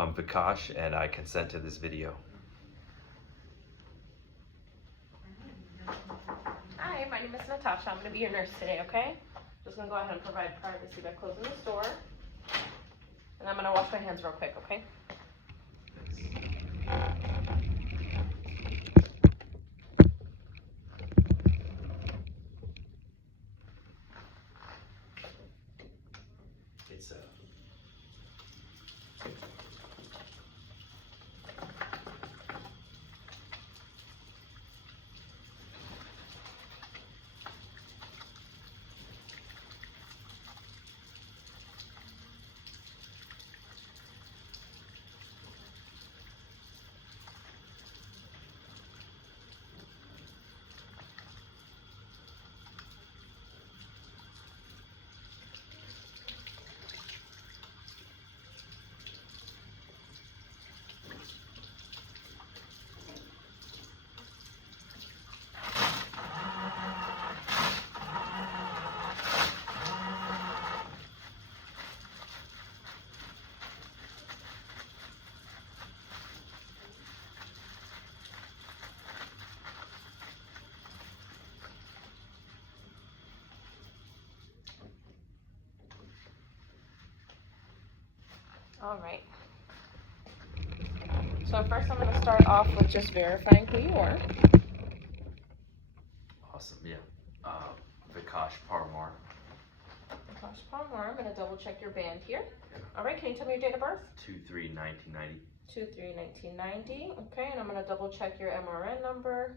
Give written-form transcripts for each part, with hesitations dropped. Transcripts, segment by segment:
I'm Vikash and I consent to this video. Hi, my name is Natasha. I'm going to be your nurse today, okay? Just going to go ahead and provide privacy by closing this door. And I'm going to wash my hands real quick, okay? It's All right. So first I'm going to start off with just verifying who you are. awesome, yeah. Vikash Parmar. Vikash Parmar. I'm going to double check your band here. All right, can you tell me your date of birth? 2/3/1990. 2/3/1990. Okay, and I'm going to double check your MRN number.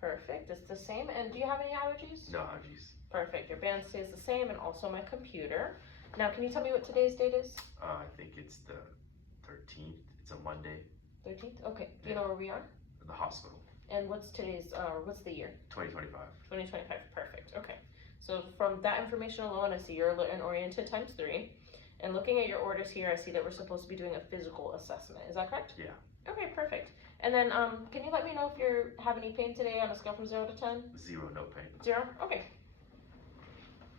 Perfect, it's the same. And do you have any allergies? No allergies. Perfect, your band stays the same, and also my computer. Now, can you tell me what today's date is? I think it's the 13th. It's a Monday. 13th? Okay, do you know where we are? The hospital. And what's what's the year? 2025. 2025, perfect, okay. So from that information alone, I see you're alert and oriented ×3. And looking at your orders here, I see that we're supposed to be doing a physical assessment. Is that correct? Yeah. Okay, perfect. And then, can you let me know if you have any pain today on a scale from 0 to 10? 0, no pain. 0? Okay.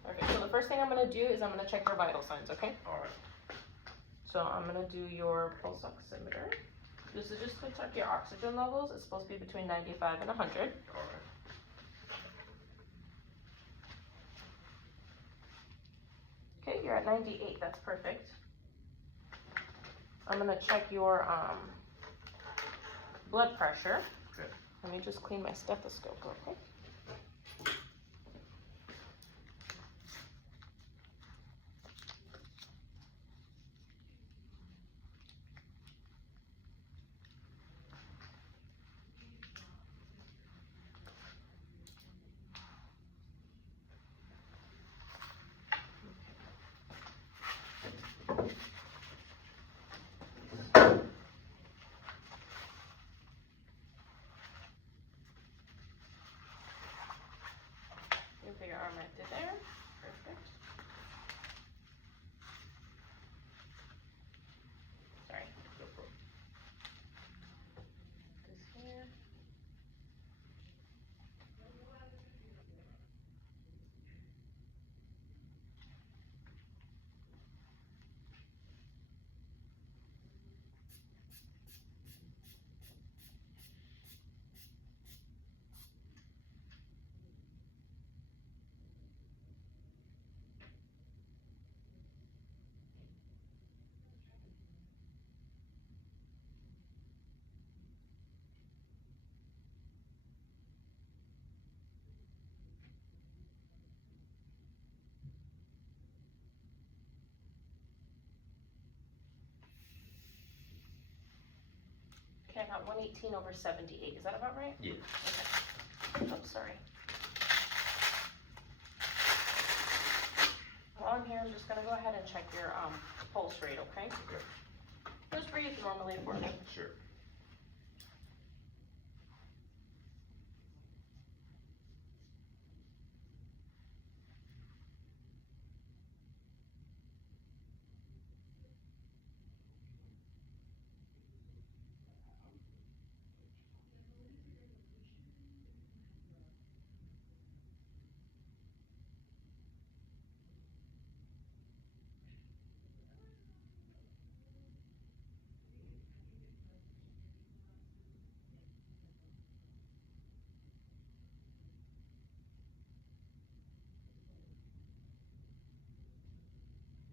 Perfect. So the first thing I'm going to do is I'm going to check your vital signs, okay? All right. So I'm going to do your pulse oximeter. This is just to check your oxygen levels. It's supposed to be between 95 and 100. All right. Okay, you're at 98. That's perfect. I'm going to check your blood pressure. Okay. Let me just clean my stethoscope, okay? Put your arm right through there. Perfect. Sorry. No problem. This here. Okay, I got 118/78. Is that about right? Yeah. Okay. Oh, sorry. While I'm here, I'm just gonna go ahead and check your pulse rate, okay? Okay. Just breathe normally for me. Sure.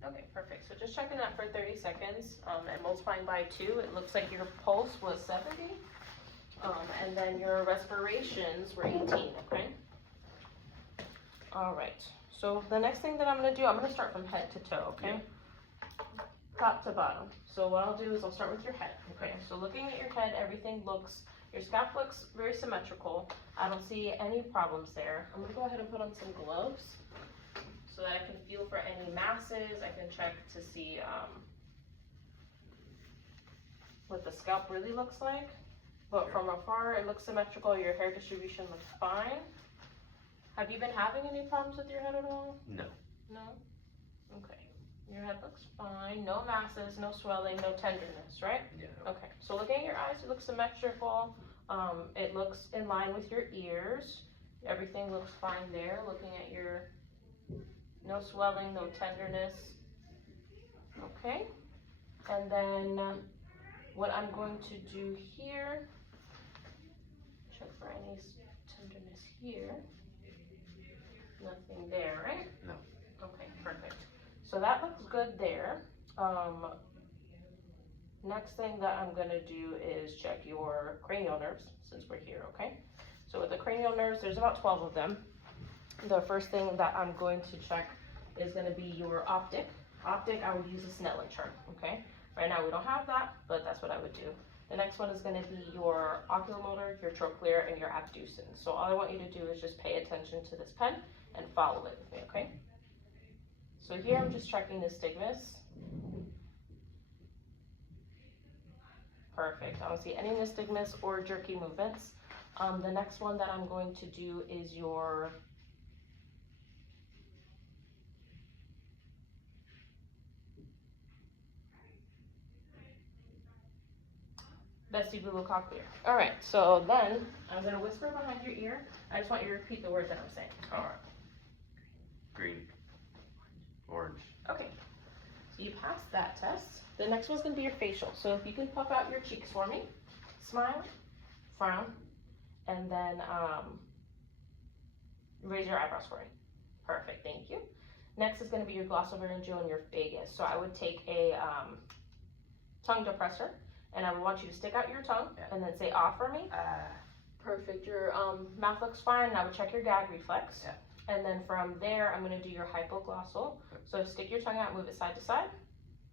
Okay, perfect. So just checking that for 30 seconds and multiplying by 2, it looks like your pulse was 70. And then your respirations were 18, okay? All right. So the next thing that I'm going to do, I'm going to start from head to toe, okay? Top to bottom. So what I'll do is I'll start with your head, okay? So looking at your head, everything looks, your scalp looks very symmetrical. I don't see any problems there. I'm going to go ahead and put on some gloves so that I can feel for any masses. I can check to see what the scalp really looks like. But from afar, it looks symmetrical. Your hair distribution looks fine. Have you been having any problems with your head at all? No. No? Okay. Your head looks fine. No masses, no swelling, no tenderness, right? Yeah. Okay. So looking at your eyes, it looks symmetrical. It looks in line with your ears. Everything looks fine there. Looking at your, no swelling, no tenderness. Okay. And then what I'm going to do here, check for any tenderness here. Nothing there, right? No. Okay, perfect. So that looks good there. Next thing that I'm gonna do is check your cranial nerves, since we're here, okay? So with the cranial nerves, there's about 12 of them. The first thing that I'm going to check is gonna be your optic. Optic, I would use a Snellen chart, okay? Right now we don't have that, but that's what I would do. The next one is gonna be your oculomotor, your trochlear, and your abducens. So all I want you to do is just pay attention to this pen and follow it with me, okay? So here I'm just checking the stigmas. Perfect. I don't see any nystagmus or jerky movements. The next one that I'm going to do is your vestibulocochlear. All right, so then I'm gonna whisper behind your ear. I just want you to repeat the words that I'm saying. All right. Green. Orange. Okay, so you passed that test. The next one's gonna be your facial. So if you can puff out your cheeks for me, smile, frown, and then raise your eyebrows for me. Perfect, thank you. Next is gonna be your glossopharyngeal and your phagus. So I would take a tongue depressor, and I would want you to stick out your tongue and then say ah for me. Perfect, your mouth looks fine, and I would check your gag reflex. Yeah. And then from there, I'm gonna do your hypoglossal. So stick your tongue out, move it side to side.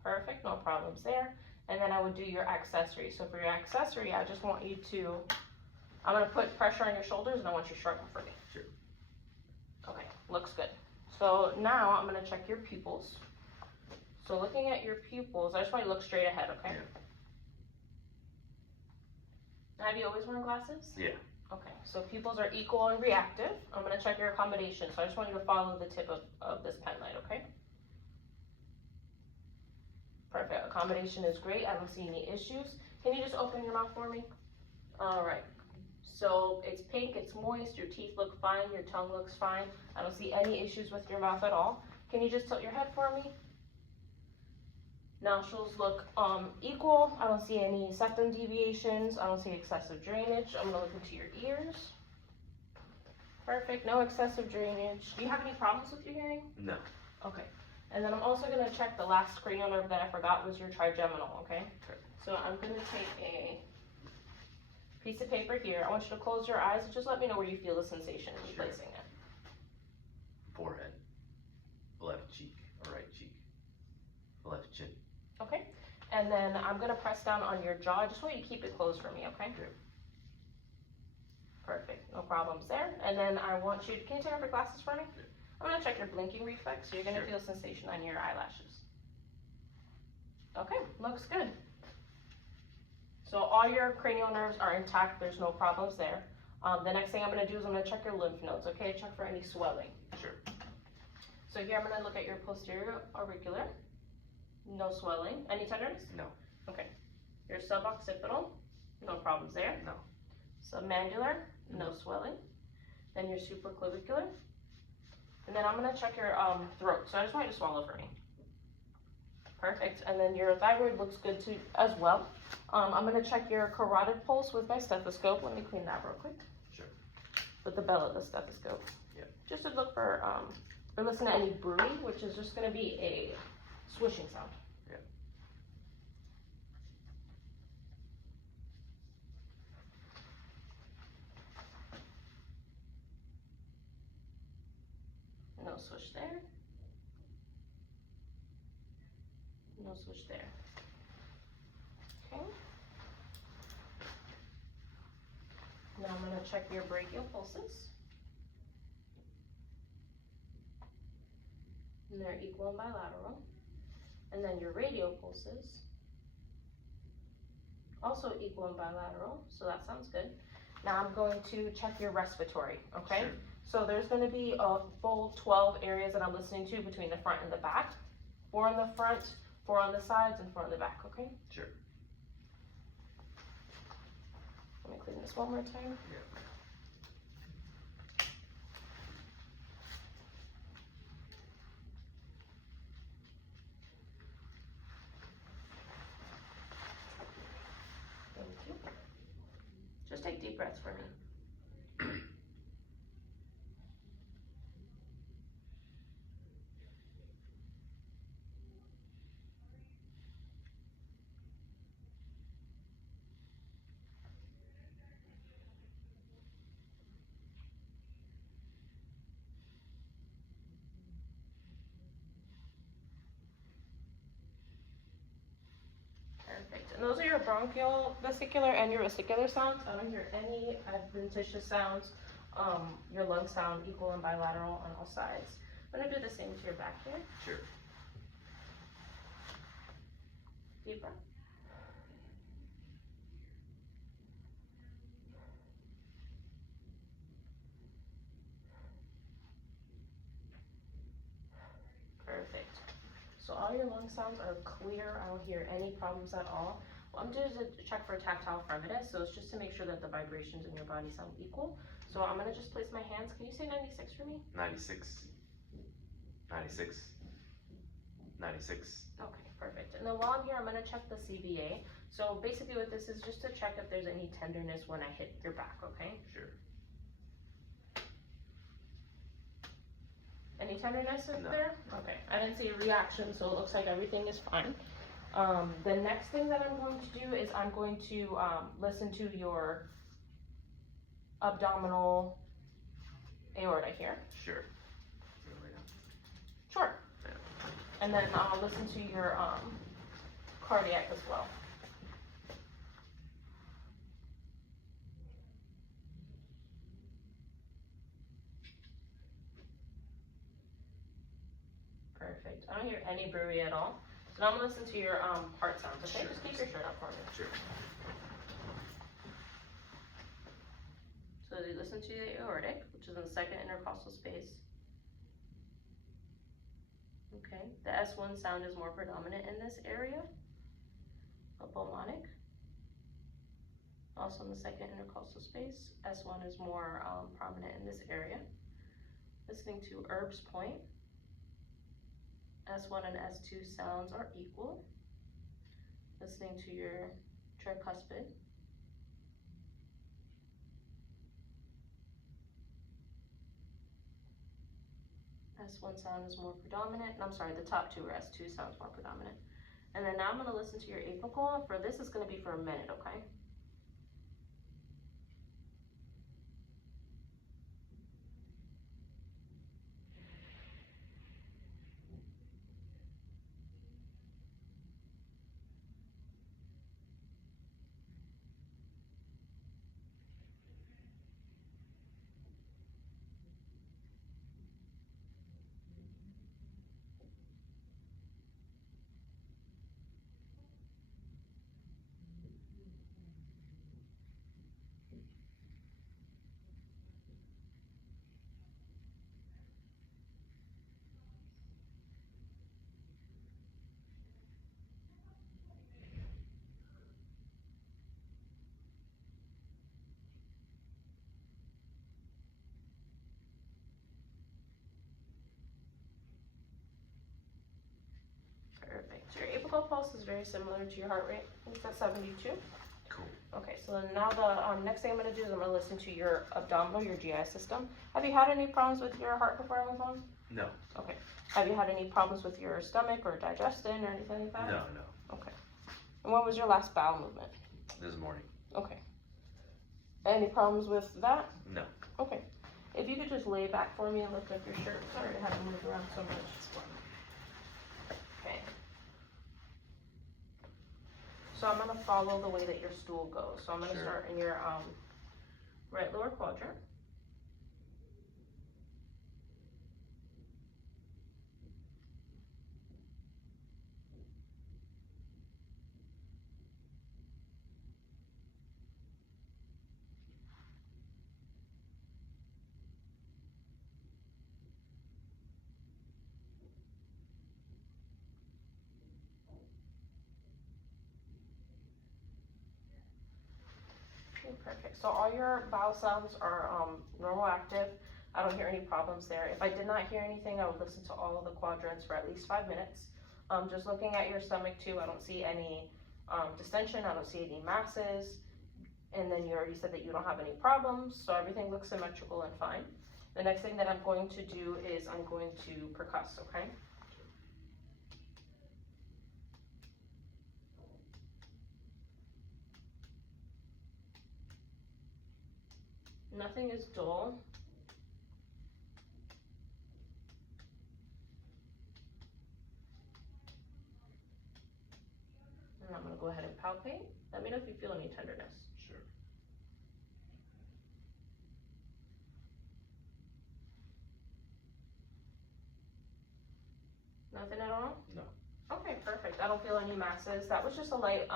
Perfect, no problems there. And then I would do your accessory. So for your accessory, I just want you to, I'm gonna put pressure on your shoulders and I want you to shrug for me. Sure. Okay, looks good. So now I'm gonna check your pupils. So looking at your pupils, I just want you to look straight ahead, okay? Yeah. Have you always worn glasses? Yeah. Okay, so pupils are equal and reactive. I'm gonna check your accommodation. So I just want you to follow the tip of this pen light, okay? Perfect, accommodation is great. I don't see any issues. Can you just open your mouth for me? All right, so it's pink, it's moist, your teeth look fine, your tongue looks fine. I don't see any issues with your mouth at all. Can you just tilt your head for me? Nostrils look equal. I don't see any septum deviations. I don't see excessive drainage. I'm gonna look into your ears. Perfect, no excessive drainage. Do you have any problems with your hearing? No. Okay. And then I'm also gonna check the last cranial nerve that I forgot was your trigeminal, okay? Okay. So I'm gonna take a piece of paper here. I want you to close your eyes and just let me know where you feel the sensation in Sure. placing it. Forehead. Left cheek. Right cheek. Left chin. Okay? And then I'm gonna press down on your jaw. I just want you to keep it closed for me, okay? Okay. Perfect, no problems there. And then I want you, can you take off your glasses for me? Yeah. I'm gonna check your blinking reflex, so you're gonna Sure. feel sensation on your eyelashes. Okay, looks good. So all your cranial nerves are intact, there's no problems there. The next thing I'm gonna do is I'm gonna check your lymph nodes, okay? Check for any swelling. Sure. So here I'm gonna look at your posterior auricular. No swelling. Any tenderness? No. Okay. Your suboccipital, no problems there. No. Submandibular, no swelling. Then your supraclavicular. And then I'm gonna check your throat. So I just want you to swallow for me. Perfect. And then your thyroid looks good too as well. I'm gonna check your carotid pulse with my stethoscope. Let me clean that real quick. Sure. With the bell of the stethoscope. Yeah. Just to look for or listen to any bruit, which is just gonna be a swishing sound. Yeah. No swish there. No swish there. Okay. Now I'm going to check your brachial pulses. And they're equal and bilateral. And then your radial pulses, also equal and bilateral, so that sounds good. Now I'm going to check your respiratory, okay? Sure. So there's going to be a full 12 areas that I'm listening to between the front and the back. 4 in the front, 4 on the sides, and 4 on the back, okay? Sure. Let me clean this one more time. Yeah. Thank you. Just take deep breaths for me. Perfect. And those are your bronchial vesicular and your vesicular sounds. I don't hear any adventitious sounds. Your lungs sound equal and bilateral on all sides. I'm gonna do the same to your back here. Sure. Deep breath. Perfect. So all your lung sounds are clear. I don't hear any problems at all. What I'm doing is a check for tactile fremitus, so it's just to make sure that the vibrations in your body sound equal. So I'm gonna just place my hands. Can you say 96 for me? 96. 96. 96. Okay, perfect. And then while I'm here, I'm gonna check the CVA. So basically what this is just to check if there's any tenderness when I hit your back, okay? Sure. Any tenderness up No. there? Okay, I didn't see a reaction, so it looks like everything is fine. The next thing that I'm going to do is I'm going to listen to your abdominal aorta here. Sure. Really, Sure. yeah. And then I'll listen to your cardiac as well. Perfect. I don't hear any bruit at all. So now I'm gonna listen to your heart sounds, okay? Sure. Just keep your shirt up for me. Sure. So you listen to the aortic, which is in the second intercostal space. Okay, the S1 sound is more predominant in this area. A pulmonic. Also in the second intercostal space. S1 is more prominent in this area. Listening to Erb's point. S1 and S2 sounds are equal. Listening to your tricuspid. S1 sound is more predominant, and I'm sorry, the top two are S2 sounds more predominant. And then now I'm gonna listen to your apical. For this, it's gonna be for a minute, okay? Perfect. So your apical pulse is very similar to your heart rate. It's at 72. Cool. Okay, so then now the next thing I'm gonna do is I'm gonna listen to your abdominal, your GI system. Have you had any problems with your heart before I move on? No. Okay. Have you had any problems with your stomach or digestion or anything like that? No. Okay. And when was your last bowel movement? This morning. Okay. Any problems with that? No. Okay. If you could just lay back for me and lift up your shirt. Sorry I haven't moved around so much. Okay. So I'm gonna follow the way that your stool goes. So I'm gonna Sure. start in your right lower quadrant. Okay, perfect. So all your bowel sounds are normal active. I don't hear any problems there. If I did not hear anything, I would listen to all of the quadrants for at least 5 minutes. Just looking at your stomach too, I don't see any distension. I don't see any masses. And then you already said that you don't have any problems, so everything looks symmetrical and fine. The next thing that I'm going to do is I'm going to percuss, okay? Nothing is dull. And I'm gonna go ahead and palpate. Let me know if you feel any tenderness. Sure. Nothing at all? No. Okay, perfect. I don't feel any masses. That was just a light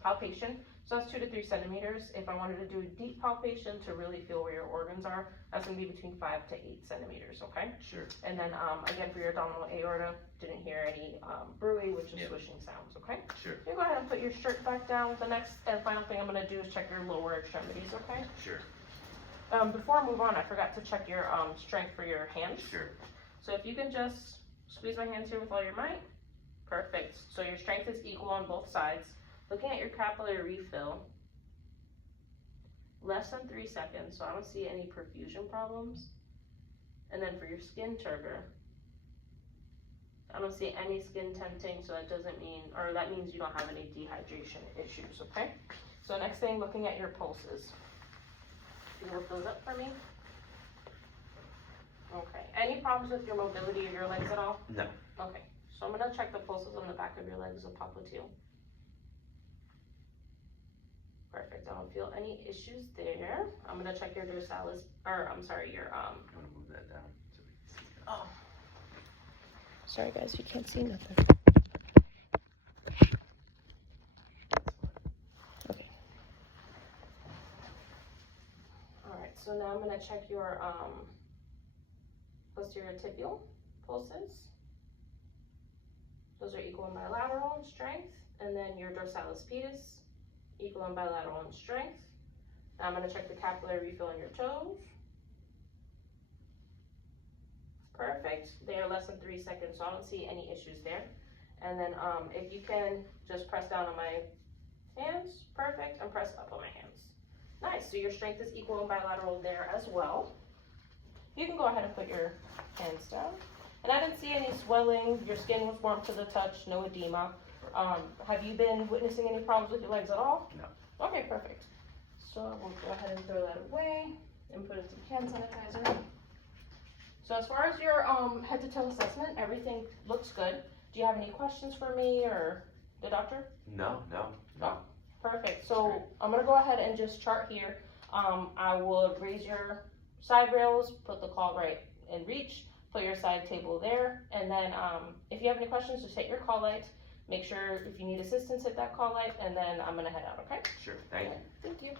palpation. So that's 2 to 3 centimeters. If I wanted to do a deep palpation to really feel where your organs are, that's gonna be between 5 to 8 centimeters, okay? Sure. And then again, for your abdominal aorta, didn't hear any bruit, which is Yep. swishing sounds, okay? Sure. You go ahead and put your shirt back down. The next and final thing I'm gonna do is check your lower extremities, okay? Sure. Before I move on, I forgot to check your strength for your hands. Sure. So if you can just squeeze my hands here with all your might. Perfect. So your strength is equal on both sides. Looking at your capillary refill, less than 3 seconds, so I don't see any perfusion problems. And then for your skin turgor, I don't see any skin tenting, so that doesn't mean, or that means you don't have any dehydration issues, okay? So next thing, looking at your pulses. Can you lift those up for me? Okay. Any problems with your mobility of your legs at all? No. Okay. So I'm gonna check the pulses on the back of your legs of popliteal. Perfect. I don't feel any issues there. I'm gonna check your dorsalis, or I'm sorry, your I'm gonna move that down so we can see that. Oh. Sorry guys, you can't see nothing. Okay. Alright, so now I'm gonna check your posterior tibial pulses. Those are equal and bilateral in strength. And then your dorsalis pedis, equal and bilateral in strength. Now I'm gonna check the capillary refill on your toes. Perfect. They are less than 3 seconds, so I don't see any issues there. And then if you can just press down on my hands, perfect, and press up on my hands. Nice, so your strength is equal and bilateral there as well. You can go ahead and put your hands down. And I didn't see any swelling, your skin was warm to the touch, no edema. Have you been witnessing any problems with your legs at all? No. Okay, perfect. So we'll go ahead and throw that away and put in some hand sanitizer. So as far as your head to toe assessment, everything looks good. Do you have any questions for me or the doctor? No. Oh, perfect. So I'm gonna go ahead and just chart here. I will raise your side rails, put the call right in reach, put your side table there, and then if you have any questions, just hit your call light. Make sure if you need assistance, hit that call light, and then I'm gonna head out, okay? Sure. Thank you. Thank you.